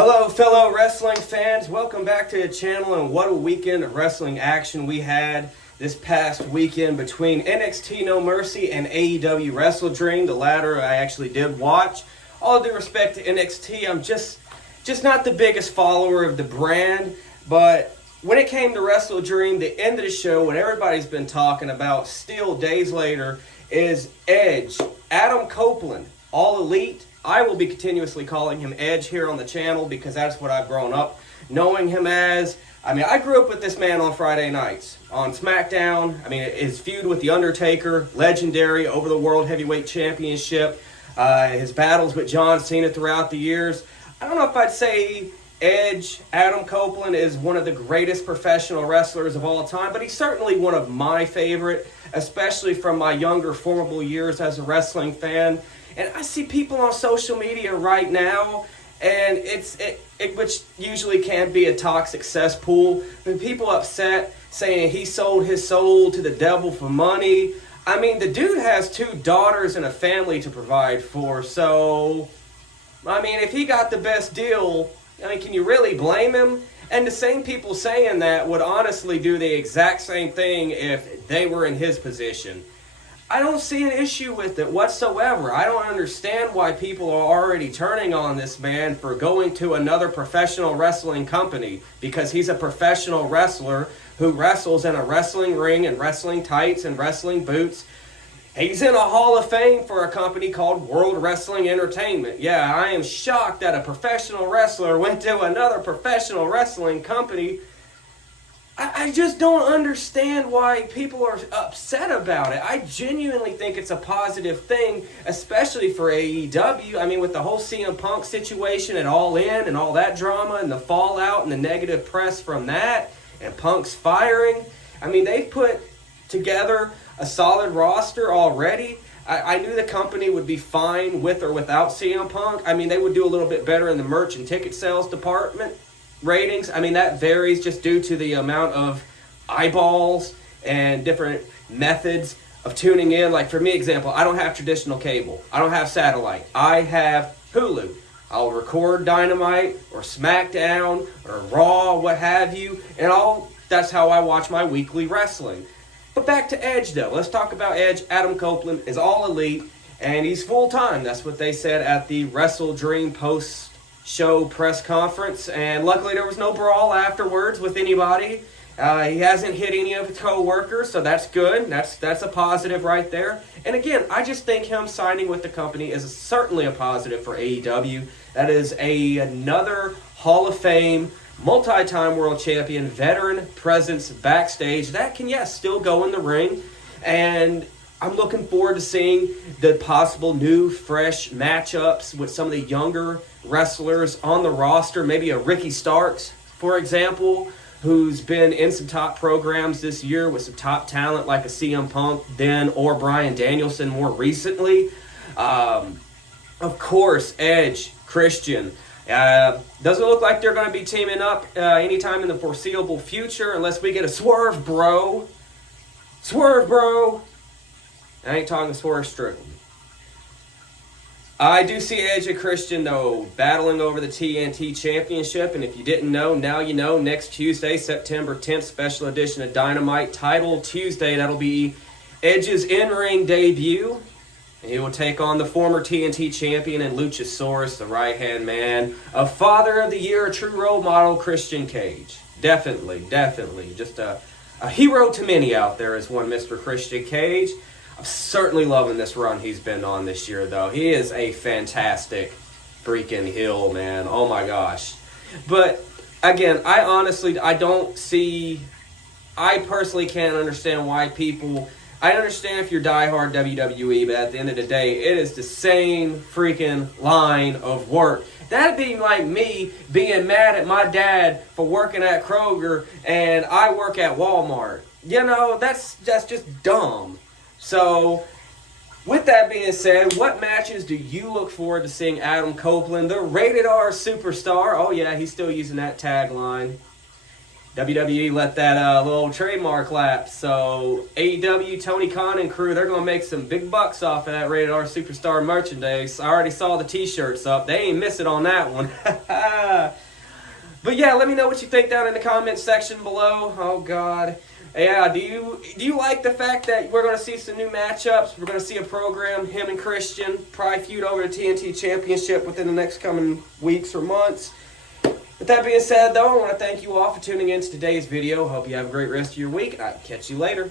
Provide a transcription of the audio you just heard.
Hello, fellow wrestling fans. Welcome back to the channel, and what a weekend of wrestling action we had this past weekend between NXT No Mercy and AEW Wrestle Dream. The latter I actually did watch. All due respect to NXT, I'm just not the biggest follower of the brand, but when it came to Wrestle Dream, the end of the show, what everybody's been talking about still days later is Edge, Adam Copeland, All Elite. I will be continuously calling him Edge here on the channel because that's what I've grown up knowing him as. I grew up with this man on Friday nights. On SmackDown, his feud with The Undertaker, legendary, over the World Heavyweight Championship, his battles with John Cena throughout the years. I don't know if I'd say Edge, Adam Copeland, is one of the greatest professional wrestlers of all time, but he's certainly one of my favorite, especially from my younger, formidable years as a wrestling fan. And I see people on social media right now, and which usually can be a toxic cesspool, when people upset saying he sold his soul to the devil for money. The dude has 2 daughters and a family to provide for, so, if he got the best deal, can you really blame him? And the same people saying that would honestly do the exact same thing if they were in his position. I don't see an issue with it whatsoever. I don't understand why people are already turning on this man for going to another professional wrestling company, because he's a professional wrestler who wrestles in a wrestling ring and wrestling tights and wrestling boots. He's in a Hall of Fame for a company called World Wrestling Entertainment. Yeah, I am shocked that a professional wrestler went to another professional wrestling company. I just don't understand why people are upset about it. I genuinely think it's a positive thing, especially for AEW. With the whole CM Punk situation at All In and all that drama and the fallout and the negative press from that and Punk's firing. They've put together a solid roster already. I knew the company would be fine with or without CM Punk. They would do a little bit better in the merch and ticket sales department. Ratings, that varies just due to the amount of eyeballs and different methods of tuning in. Like for me, example, I don't have traditional cable. I don't have satellite. I have Hulu. I'll record Dynamite or SmackDown or Raw, what have you, and that's how I watch my weekly wrestling. But back to Edge, though. Let's talk about Edge. Adam Copeland is All Elite, and he's full-time. That's what they said at the Wrestle Dream post-show press conference, and luckily there was no brawl afterwards with anybody. He hasn't hit any of his co-workers, so that's good. That's a positive right there. And again, I just think him signing with the company is certainly a positive for AEW. That is another Hall of Fame, multi-time world champion, veteran presence backstage that can, yes, still go in the ring. And I'm looking forward to seeing the possible new, fresh matchups with some of the younger wrestlers on the roster. Maybe a Ricky Starks, for example, who's been in some top programs this year with some top talent like a CM Punk then, or Bryan Danielson more recently. Of course, Edge, Christian. Doesn't look like they're going to be teaming up anytime in the foreseeable future unless we get a Swerve Bro. Swerve Bro. I ain't talking Swerve Strickland. I do see Edge and Christian, though, battling over the TNT Championship. And if you didn't know, now you know. Next Tuesday, September 10th, special edition of Dynamite, Title Tuesday. That'll be Edge's in-ring debut. And he will take on the former TNT champion and Luchasaurus, the right-hand man, a Father of the Year, a true role model, Christian Cage. Definitely. Just a hero to many out there is one Mr. Christian Cage. I'm certainly loving this run he's been on this year, though. He is a fantastic freaking heel, man. Oh, my gosh. But, again, I personally can't understand why people... I understand if you're diehard WWE, but at the end of the day, it is the same freaking line of work. That'd be like me being mad at my dad for working at Kroger and I work at Walmart. That's just dumb. So, with that being said, what matches do you look forward to seeing Adam Copeland, the rated R superstar? Oh yeah, he's still using that tagline. WWE let that little trademark lapse. So AEW, Tony Khan and crew, they're going to make some big bucks off of that Rated R Superstar merchandise. I already saw the t-shirts up. They ain't missing on that one. But yeah, let me know what you think down in the comments section below. Oh God. Yeah, do you like the fact that we're going to see some new matchups? We're going to see a program, him and Christian, probably feud over the TNT Championship within the next coming weeks or months. With that being said, though, I want to thank you all for tuning in to today's video. Hope you have a great rest of your week, and I'll catch you later.